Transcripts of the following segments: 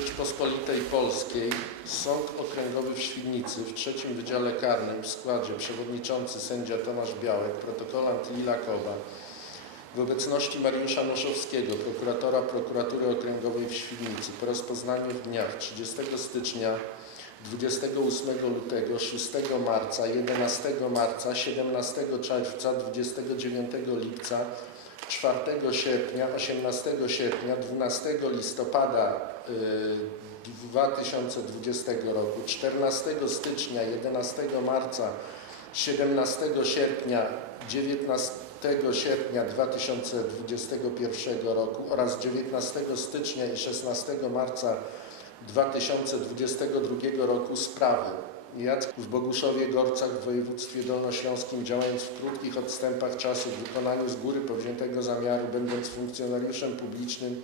Rzeczypospolitej Polskiej Sąd Okręgowy w Świdnicy w trzecim Wydziale Karnym w składzie przewodniczący sędzia Tomasz Białek, protokolant Lila Kowa w obecności Mariusza Noszowskiego, prokuratora Prokuratury Okręgowej w Świdnicy po rozpoznaniu w dniach 30 stycznia, 28 lutego, 6 marca, 11 marca, 17 czerwca, 29 lipca, 4 sierpnia, 18 sierpnia, 12 listopada y, 2020 roku, 14 stycznia, 11 marca, 17 sierpnia, 19 sierpnia 2021 roku oraz 19 stycznia i 16 marca 2022 roku sprawy Jacek w Boguszowie Gorcach w województwie dolnośląskim działając w krótkich odstępach czasu w wykonaniu z góry powziętego zamiaru, będąc funkcjonariuszem publicznym,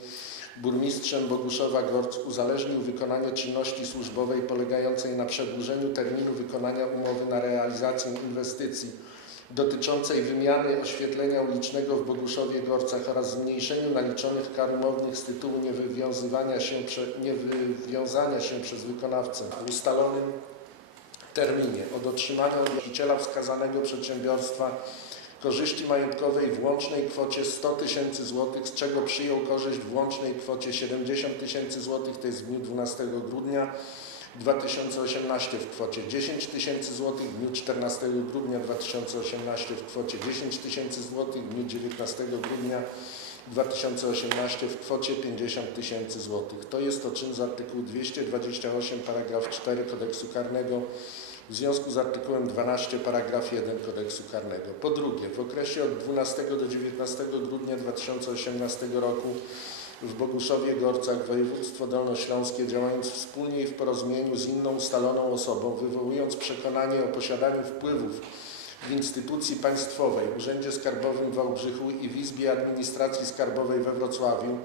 burmistrzem Boguszowa Gorc uzależnił wykonanie czynności służbowej polegającej na przedłużeniu terminu wykonania umowy na realizację inwestycji dotyczącej wymiany oświetlenia ulicznego w Boguszowie Gorcach oraz zmniejszeniu naliczonych kar umownych z tytułu niewywiązywania się, niewywiązania się przez wykonawcę. Ustalonym terminie. Od otrzymania od właściciela wskazanego przedsiębiorstwa korzyści majątkowej w łącznej kwocie 100 tysięcy złotych, z czego przyjął korzyść w łącznej kwocie 70 tysięcy złotych, to jest w dniu 12 grudnia 2018 w kwocie 10 tysięcy złotych, w dniu 14 grudnia 2018 w kwocie 10 tysięcy złotych, w dniu 19 grudnia 2018 w kwocie 50 tysięcy złotych. To jest to czyn z artykułu 228 paragraf 4 kodeksu karnego w związku z artykułem 12 paragraf 1 kodeksu karnego. Po drugie, w okresie od 12 do 19 grudnia 2018 roku w Boguszowie Gorcach, województwo dolnośląskie, działając wspólnie i w porozumieniu z inną ustaloną osobą, wywołując przekonanie o posiadaniu wpływów w instytucji państwowej, Urzędzie Skarbowym w Wałbrzychu i w Izbie Administracji Skarbowej we Wrocławiu,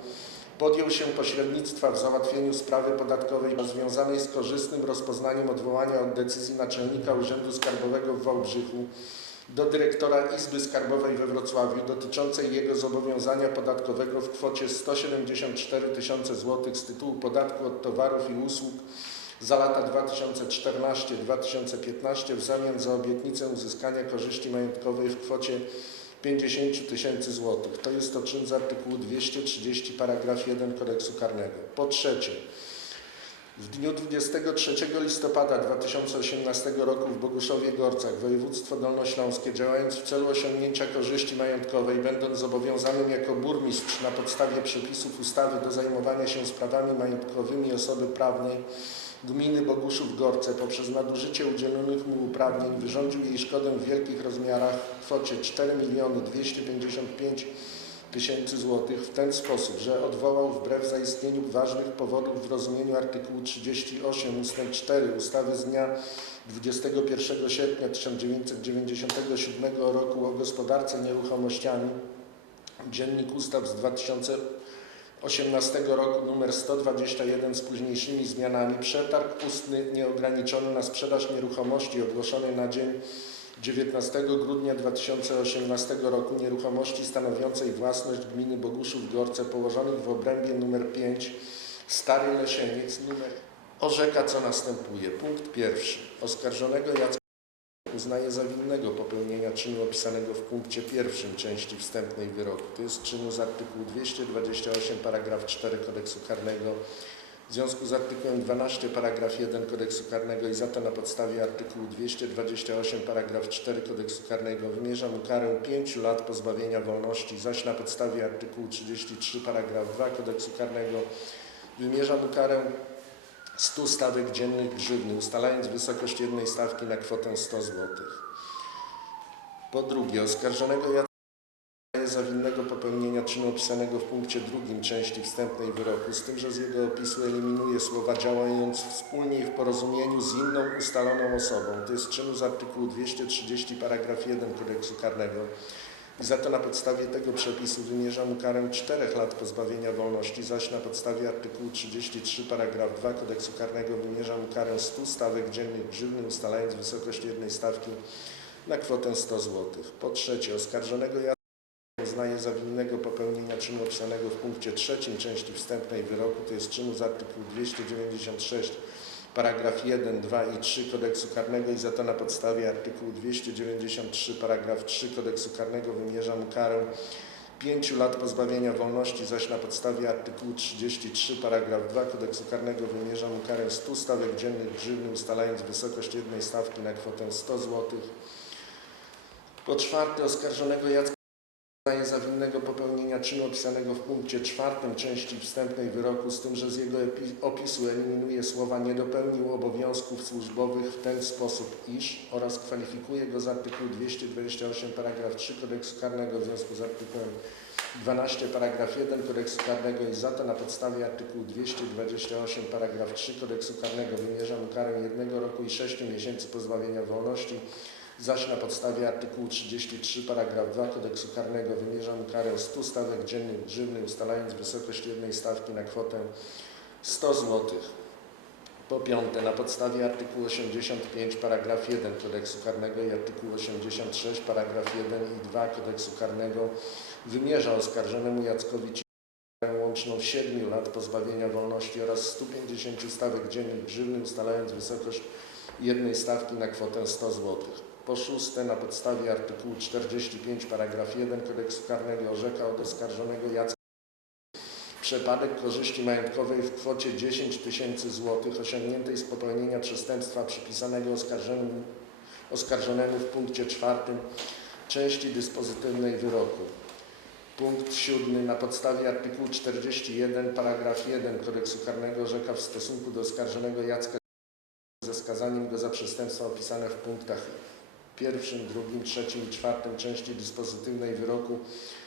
podjął się pośrednictwa w załatwieniu sprawy podatkowej związanej z korzystnym rozpoznaniem odwołania od decyzji naczelnika Urzędu Skarbowego w Wałbrzychu do dyrektora Izby Skarbowej we Wrocławiu dotyczącej jego zobowiązania podatkowego w kwocie 174 tysiące złotych z tytułu podatku od towarów i usług za lata 2014-2015 w zamian za obietnicę uzyskania korzyści majątkowej w kwocie 50 tysięcy złotych. To jest to czyn z artykułu 230 paragraf 1 kodeksu karnego. Po trzecie, w dniu 23 listopada 2018 roku w Boguszowie Gorcach, województwo dolnośląskie, działając w celu osiągnięcia korzyści majątkowej, będąc zobowiązanym jako burmistrz na podstawie przepisów ustawy do zajmowania się sprawami majątkowymi osoby prawnej gminy Boguszów Gorce poprzez nadużycie udzielonych mu uprawnień wyrządził jej szkodę w wielkich rozmiarach w kwocie 4 miliony 255 tysięcy złotych w ten sposób, że odwołał wbrew zaistnieniu ważnych powodów w rozumieniu artykułu 38 ust. 4 ustawy z dnia 21 sierpnia 1997 roku o gospodarce nieruchomościami Dziennik Ustaw z 2018 roku nr 121 z późniejszymi zmianami przetarg ustny nieograniczony na sprzedaż nieruchomości ogłoszony na dzień 19 grudnia 2018 roku nieruchomości stanowiącej własność gminy Boguszów Gorce położonych w obrębie nr 5 Stary Lesieniec numer orzeka co następuje. Punkt pierwszy. Oskarżonego Jacka uznaje za winnego popełnienia czynu opisanego w punkcie pierwszym części wstępnej wyroku. To jest czynu z artykułu 228 paragraf 4 kodeksu karnego w związku z artykułem 12 paragraf 1 kodeksu karnego i za to na podstawie artykułu 228 paragraf 4 kodeksu karnego wymierza mu karę 5 lat pozbawienia wolności, zaś na podstawie artykułu 33 paragraf 2 kodeksu karnego wymierza mu karę 100 stawek dziennych grzywny, ustalając wysokość jednej stawki na kwotę 100 zł. Po drugie, oskarżonego Jacka za winnego popełnienia czynu opisanego w punkcie drugim części wstępnej wyroku, z tym, że z jego opisu eliminuje słowa działając wspólnie i w porozumieniu z inną ustaloną osobą. To jest czynu z artykułu 230 paragraf 1 kodeksu karnego. I za to na podstawie tego przepisu wymierza mu karę 4 lat pozbawienia wolności, zaś na podstawie artykułu 33 paragraf 2 kodeksu karnego wymierza mu karę 100 stawek dziennych grzywny, ustalając wysokość jednej stawki na kwotę 100 zł. Po trzecie, oskarżonego uznaje uznaje za winnego popełnienia czynu opisanego w punkcie trzecim części wstępnej wyroku, to jest czynu z artykułu 296 paragraf 1, 2 i 3 kodeksu karnego i za to na podstawie artykułu 293 paragraf 3 kodeksu karnego wymierza mu karę 5 lat pozbawienia wolności, zaś na podstawie artykułu 33 paragraf 2 kodeksu karnego wymierza mu karę 100 stawek dziennych grzywny, ustalając wysokość jednej stawki na kwotę 100 zł. Po czwarte, oskarżonego Jacka uznaje za winnego popełnienia czynu opisanego w punkcie czwartym części wstępnej wyroku, z tym, że z jego opisu eliminuje słowa nie dopełnił obowiązków służbowych w ten sposób, iż oraz kwalifikuje go z artykułu 228 paragraf 3 kodeksu karnego w związku z artykułem 12 paragraf 1 kodeksu karnego i za to na podstawie artykułu 228 paragraf 3 kodeksu karnego wymierza mu karę jednego roku i 6 miesięcy pozbawienia wolności zaś na podstawie artykułu 33 paragraf 2 kodeksu karnego wymierza karę 100 stawek dziennych grzywny, ustalając wysokość jednej stawki na kwotę 100 zł. Po piąte, na podstawie artykułu 85 paragraf 1 kodeksu karnego i artykułu 86 paragraf 1 i 2 kodeksu karnego wymierza oskarżonemu Jackowi karę łączną 7 lat pozbawienia wolności oraz 150 stawek dziennych grzywny, ustalając wysokość jednej stawki na kwotę 100 zł. Po szóste, na podstawie artykułu 45 paragraf 1 kodeksu karnego orzeka od oskarżonego Jacka przepadek korzyści majątkowej w kwocie 10 tysięcy złotych osiągniętej z popełnienia przestępstwa przypisanego oskarżonemu, oskarżonemu w punkcie czwartym części dyspozytywnej wyroku. Punkt siódmy. Na podstawie artykułu 41 paragraf 1 kodeksu karnego orzeka w stosunku do oskarżonego Jacka ze skazaniem go za przestępstwa opisane w punktach pierwszym, drugim, trzecim i czwartym części dyspozytywnej wyroku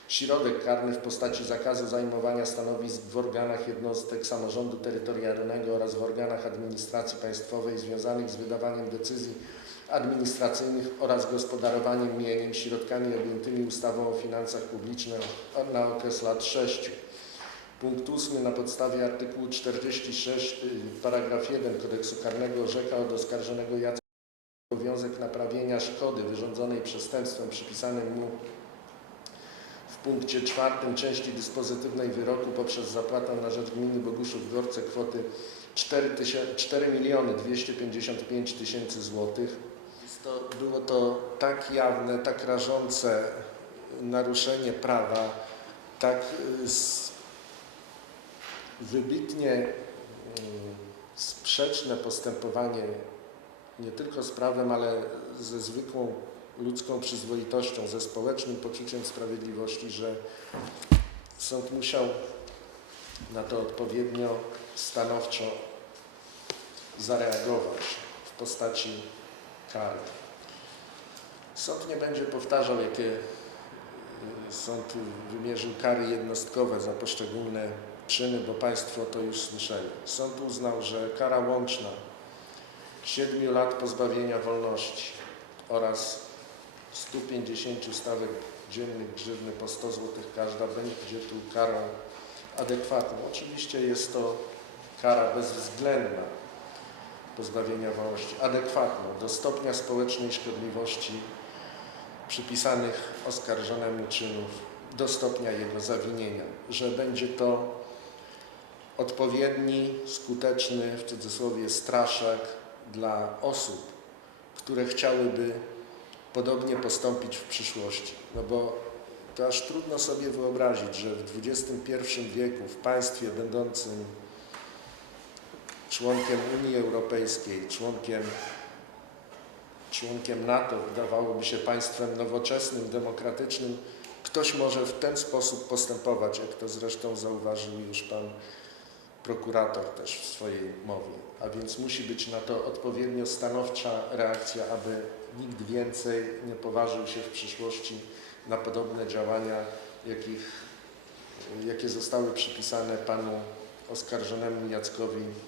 środek karny w postaci zakazu zajmowania stanowisk w organach jednostek samorządu terytorialnego oraz w organach administracji państwowej związanych z wydawaniem decyzji administracyjnych oraz gospodarowaniem mieniem, środkami objętymi ustawą o finansach publicznych na okres lat 6. Punkt ósmy na podstawie artykułu 46 y, paragraf 1 kodeksu karnego orzeka od oskarżonego Jacka obowiązek naprawienia szkody wyrządzonej przestępstwem przypisanym mu w punkcie czwartym części dyspozytywnej wyroku poprzez zapłatę na rzecz gminy Boguszów Gorce kwoty 4, tysię- 4 miliony 255 tysięcy złotych. Było to tak jawne, tak rażące naruszenie prawa, tak y, wybitnie mm, sprzeczne postępowanie nie tylko z prawem, ale ze zwykłą ludzką przyzwoitością, ze społecznym poczuciem sprawiedliwości, że sąd musiał na to odpowiednio stanowczo zareagować w postaci kary. Sąd nie będzie powtarzał, jakie y, sąd wymierzył kary jednostkowe za poszczególne czyny, bo Państwo to już słyszeli. Sąd uznał, że kara łączna 7 lat pozbawienia wolności oraz 150 stawek dziennych grzywny po 100 zł każda będzie tu karą adekwatną. Oczywiście jest to kara bezwzględna pozbawienia wolności, adekwatna do stopnia społecznej szkodliwości przypisanych oskarżonemu czynów, do stopnia jego zawinienia, że będzie to odpowiedni, skuteczny, w cudzysłowie, straszak dla osób, które chciałyby podobnie postąpić w przyszłości. No bo to aż trudno sobie wyobrazić, że w XXI wieku, w państwie będącym członkiem Unii Europejskiej, członkiem, członkiem NATO, wydawałoby się państwem nowoczesnym, demokratycznym, ktoś może w ten sposób postępować, jak to zresztą zauważył już pan prokurator też w swojej mowie. A więc musi być na to odpowiednio stanowcza reakcja, aby nikt więcej nie poważył się w przyszłości na podobne działania, jakich, jakie zostały przypisane panu oskarżonemu Jackowi